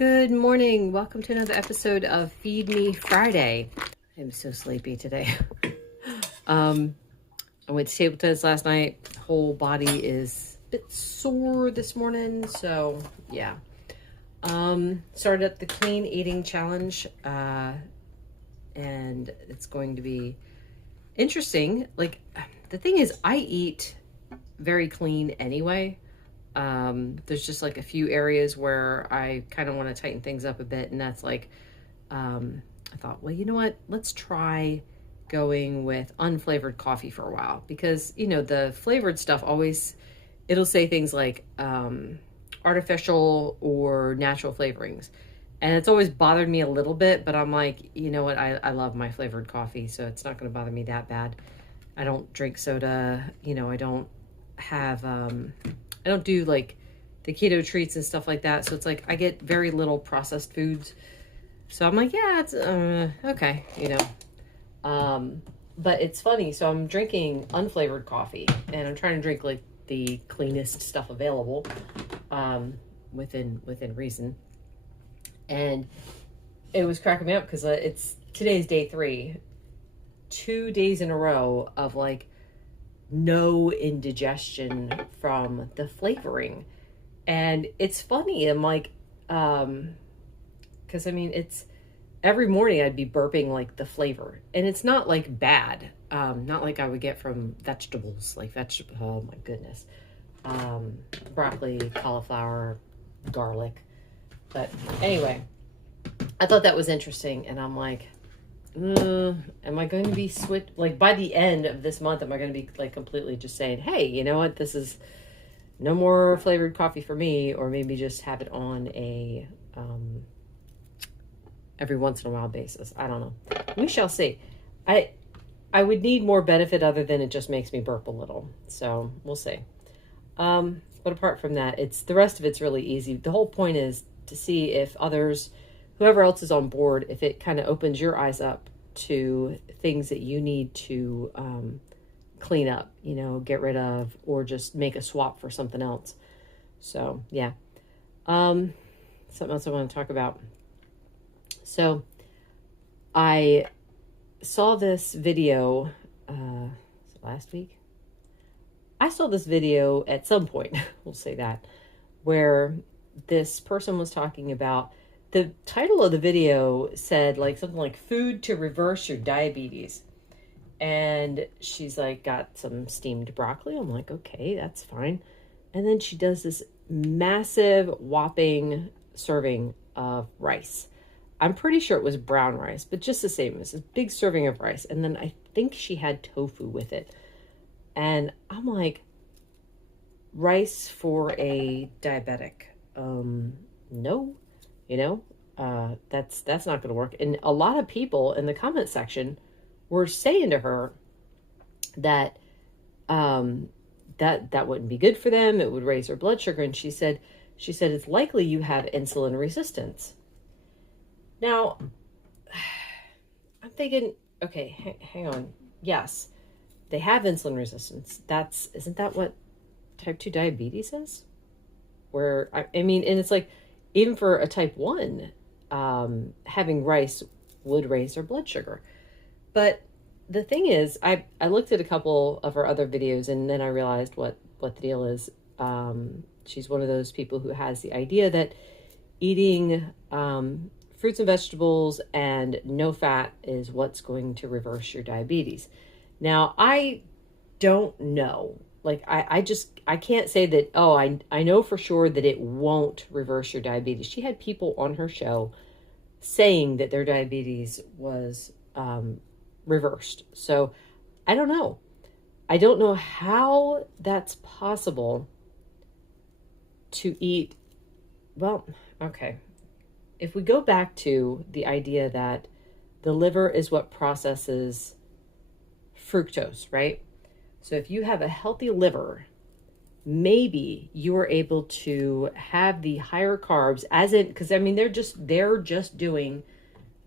Good morning. Welcome to another episode of Feed Me Friday. I'm so sleepy today. I went to table tennis last night. Whole body is a bit sore this morning, so yeah. Started up the clean eating challenge, and it's going to be interesting. Like, the thing is, I eat very clean anyway. There's just like a few areas where I kind of want to tighten things up a bit, and that's like, I thought, well, you know what? Let's try going with unflavored coffee for a while, because the flavored stuff always, it'll say things like artificial or natural flavorings, and it's always bothered me a little bit, but I'm like, you know what? I love my flavored coffee, so it's not going to bother me that bad. I don't drink soda, I don't have I don't do like the keto treats and stuff like that. So it's like I get very little processed foods. So I'm like, yeah, it's okay, But it's funny. So I'm drinking unflavored coffee, and I'm trying to drink like the cleanest stuff available, within reason. And it was cracking me up because today's day 3, 2 days in a row of like no indigestion from the flavoring. And it's funny, I'm like, because it's every morning I'd be burping like the flavor, and it's not like bad, not like I would get from vegetables, like oh my goodness, broccoli, cauliflower, garlic. But anyway, I thought that was interesting, and I'm like, am I going to be like by the end of this month, am I going to be like completely just saying, hey, you know what, this is no more flavored coffee for me, or maybe just have it on a every once in a while basis? I don't know. We shall see. I would need more benefit other than it just makes me burp a little. So we'll see. But apart from that, the rest of it's really easy. The whole point is to see if whoever else is on board, if it kind of opens your eyes up to things that you need to clean up, get rid of, or just make a swap for something else. So yeah. Something else I want to talk about. So I saw this video last week. I saw this video at some point, we'll say that, where this person was talking about, the title of the video said like something like food to reverse your diabetes. And she's like got some steamed broccoli. I'm like, okay, that's fine. And then she does this massive whopping serving of rice. I'm pretty sure it was brown rice, but just the same. It's a big serving of rice. And then I think she had tofu with it. And I'm like, rice for a diabetic? No, that's not going to work. And a lot of people in the comment section were saying to her that that wouldn't be good for them. It would raise their blood sugar. And she said it's likely you have insulin resistance. Now, I'm thinking, okay, hang on. Yes, they have insulin resistance. Isn't that what type 2 diabetes is? Where, and it's like, even for a type 1, having rice would raise their blood sugar. But the thing is, I looked at a couple of her other videos, and then I realized what the deal is. She's one of those people who has the idea that eating fruits and vegetables and no fat is what's going to reverse your diabetes. Now, I don't know. Like, I can't say that, oh, I know for sure that it won't reverse your diabetes. She had people on her show saying that their diabetes was reversed. So I don't know. I don't know how that's possible to eat. Well, okay. If we go back to the idea that the liver is what processes fructose, right? So if you have a healthy liver, maybe you are able to have the higher carbs, as in, because they're just doing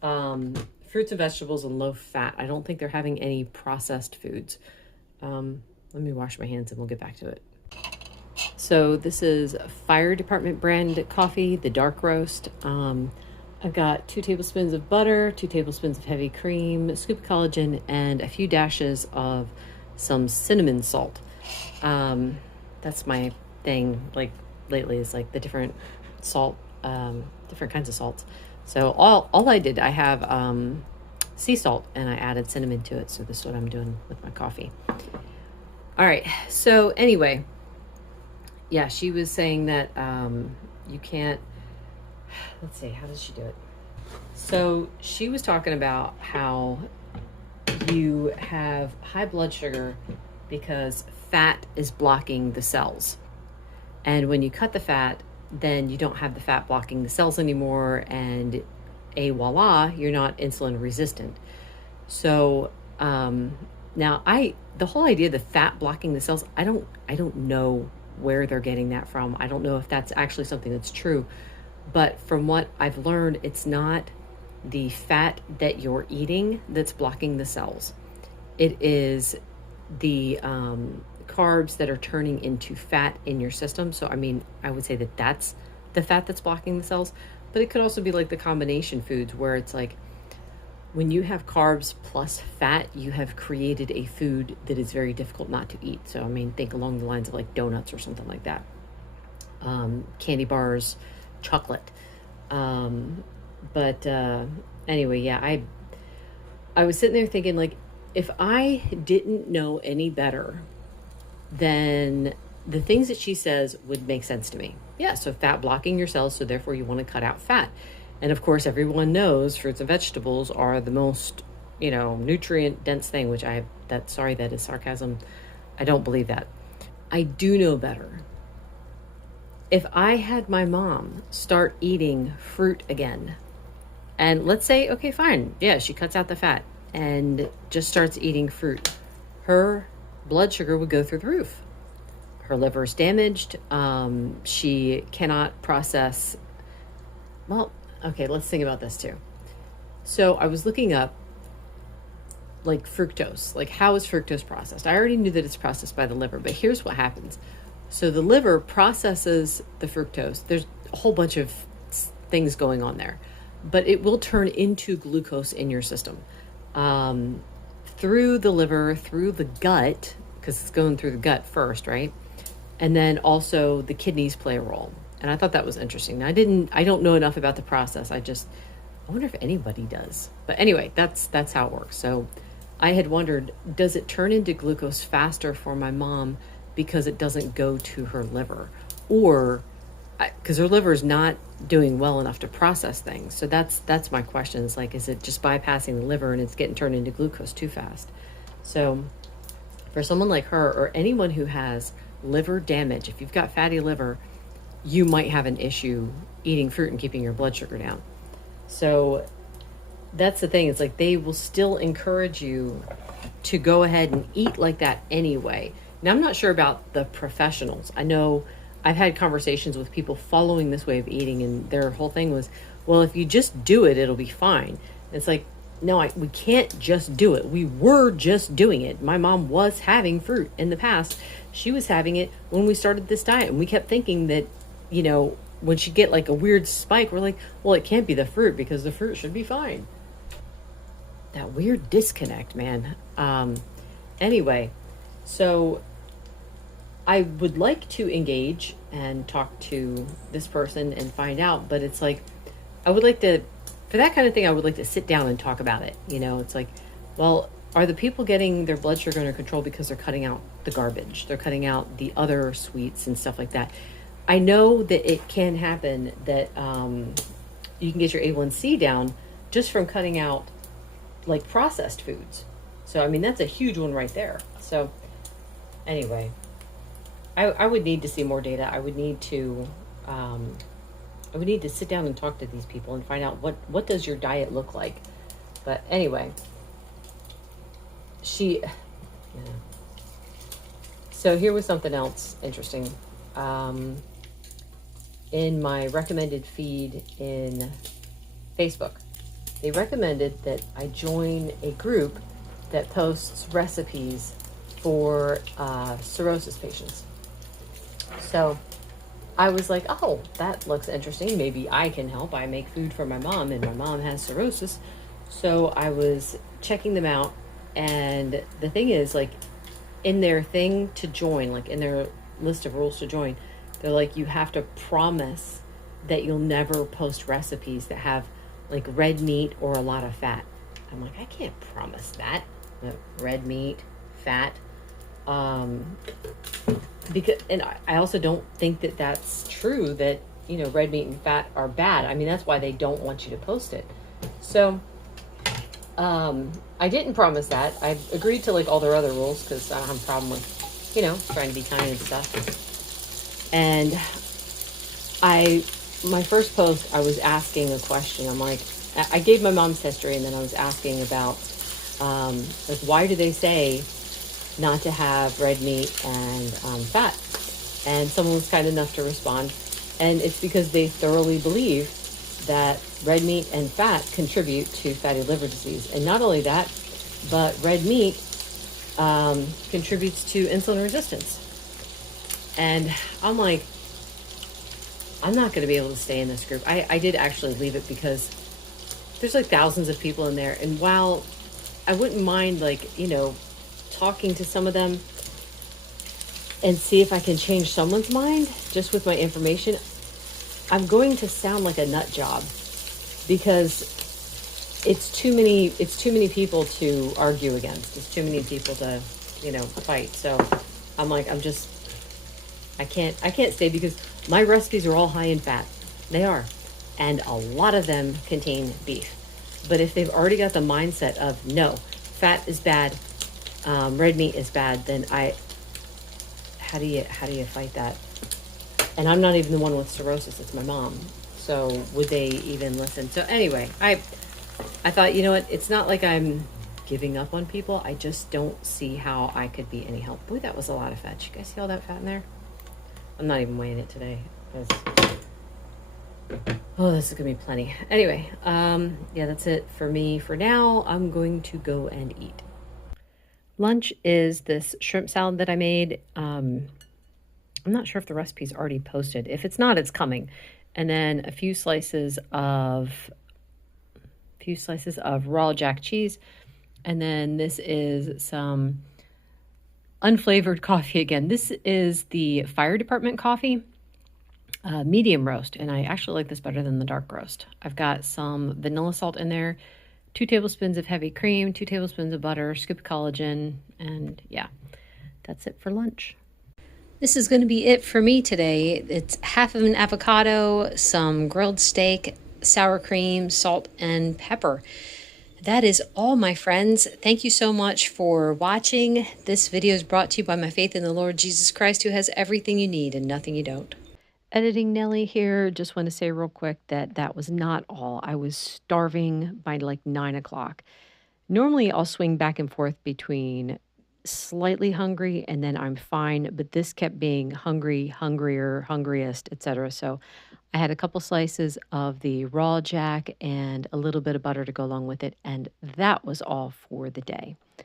fruits and vegetables and low fat. I don't think they're having any processed foods. Let me wash my hands and we'll get back to it. So this is Fire Department brand coffee, the dark roast. I've got 2 tablespoons of butter, 2 tablespoons of heavy cream, a scoop of collagen, and a few dashes of some cinnamon salt. That's my thing, like lately, is like the different salt, different kinds of salts. So all I did, I have sea salt, and I added cinnamon to it. So this is what I'm doing with my coffee. All right. So anyway, yeah, she was saying that you can't. Let's see, how does she do it? So she was talking about how you have high blood sugar because fat is blocking the cells. And when you cut the fat, then you don't have the fat blocking the cells anymore, and voila, you're not insulin resistant. So now the whole idea of the fat blocking the cells, I don't know where they're getting that from. I don't know if that's actually something that's true. But from what I've learned, it's not the fat that you're eating that's blocking the cells. It is the carbs that are turning into fat in your system. So, I mean, I would say that that's the fat that's blocking the cells. But it could also be like the combination foods where it's like when you have carbs plus fat, you have created a food that is very difficult not to eat. So, I mean, think along the lines of like donuts or something like that. Candy bars, chocolate. But anyway, yeah, I was sitting there thinking, like, if I didn't know any better, then the things that she says would make sense to me. Yeah, so fat blocking your cells, so therefore you want to cut out fat. And of course, everyone knows fruits and vegetables are the most, nutrient dense thing, which sorry, that is sarcasm. I don't believe that. I do know better. If I had my mom start eating fruit again, and let's say, okay, fine, yeah, she cuts out the fat and just starts eating fruit, her blood sugar would go through the roof. Her liver is damaged. She cannot process. Well, okay, let's think about this too. So I was looking up like fructose, like how is fructose processed? I already knew that it's processed by the liver, but here's what happens. So the liver processes the fructose. There's a whole bunch of things going on there, but it will turn into glucose in your system through the liver, through the gut, because it's going through the gut first, right? And then also the kidneys play a role. And I thought that was interesting. Now, I don't know enough about the process. I wonder if anybody does. But anyway, that's how it works. So I had wondered, does it turn into glucose faster for my mom because it doesn't go to her liver, or because her liver is not doing well enough to process things? So that's my question. Is like, is it just bypassing the liver and it's getting turned into glucose too fast? So for someone like her, or anyone who has liver damage, if you've got fatty liver, you might have an issue eating fruit and keeping your blood sugar down. So that's the thing. It's like they will still encourage you to go ahead and eat like that anyway. Now, I'm not sure about the professionals. I know I've had conversations with people following this way of eating, and their whole thing was, well, if you just do it, it'll be fine. It's like, no, we can't just do it. We were just doing it. My mom was having fruit in the past. She was having it when we started this diet, and we kept thinking that, when she'd get like a weird spike, we're like, well, it can't be the fruit because the fruit should be fine. That weird disconnect, man. Anyway, so I would like to engage and talk to this person and find out, but it's like, I would like to, for that kind of thing, I would like to sit down and talk about it. It's like, well, are the people getting their blood sugar under control because they're cutting out the garbage? They're cutting out the other sweets and stuff like that. I know that it can happen that you can get your A1C down just from cutting out like processed foods. So, I mean, that's a huge one right there. So anyway, I would need to see more data. I would need to sit down and talk to these people and find out what does your diet look like. But anyway, so here was something else interesting. In my recommended feed in Facebook, they recommended that I join a group that posts recipes for cirrhosis patients. So I was like, oh, that looks interesting. Maybe I can help. I make food for my mom, and my mom has cirrhosis. So I was checking them out. And the thing is, like, in their thing to join, like in their list of rules to join, they're like, you have to promise that you'll never post recipes that have like red meat or a lot of fat. I'm like, I can't promise that. Red meat, fat. Um, because, and I also don't think that that's true, that, you know, red meat and fat are bad. I mean, that's why they don't want you to post it. So I didn't promise that. I agreed to like all their other rules because I don't have a problem with, you know, trying to be kind and stuff. And my first post, I was asking a question. I'm like, I gave my mom's history, and then I was asking about, like, why do they say not to have red meat and fat? And someone was kind enough to respond, and it's because they thoroughly believe that red meat and fat contribute to fatty liver disease. And not only that, but red meat contributes to insulin resistance. And I'm like, I'm not going to be able to stay in this group. I did actually leave it because there's like thousands of people in there. And while I wouldn't mind, like, you know, talking to some of them and see if I can change someone's mind just with my information, I'm going to sound like a nut job because it's too many people to argue against. It's too many people to, you know, fight. So I'm like, I can't stay because my recipes are all high in fat. They are. And a lot of them contain beef. But if they've already got the mindset of no, fat is bad, red meat is bad, then how do you fight that? And I'm not even the one with cirrhosis, it's my mom. So would they even listen? So anyway, I thought, you know what, it's not like I'm giving up on people. I just don't see how I could be any help. Boy, that was a lot of fat. You guys see all that fat in there? I'm not even weighing it today. Oh, this is gonna be plenty. Anyway, yeah, that's it for me for now. I'm going to go and eat. Lunch is this shrimp salad that I made. I'm not sure if the recipe's already posted. If it's not, it's coming. And then a few slices of raw jack cheese. And then this is some unflavored coffee again. This is the fire department coffee, medium roast. And I actually like this better than the dark roast. I've got some vanilla salt in there, 2 tablespoons of heavy cream, 2 tablespoons of butter, scoop of collagen, and yeah, that's it for lunch. This is going to be it for me today. It's half of an avocado, some grilled steak, sour cream, salt, and pepper. That is all, my friends. Thank you so much for watching. This video is brought to you by my faith in the Lord Jesus Christ, who has everything you need and nothing you don't. Editing Nellie here. Just want to say real quick that that was not all. I was starving by like 9 o'clock. Normally I'll swing back and forth between slightly hungry and then I'm fine, but this kept being hungry, hungrier, hungriest, etc. So I had a couple slices of the raw jack and a little bit of butter to go along with it, and that was all for the day.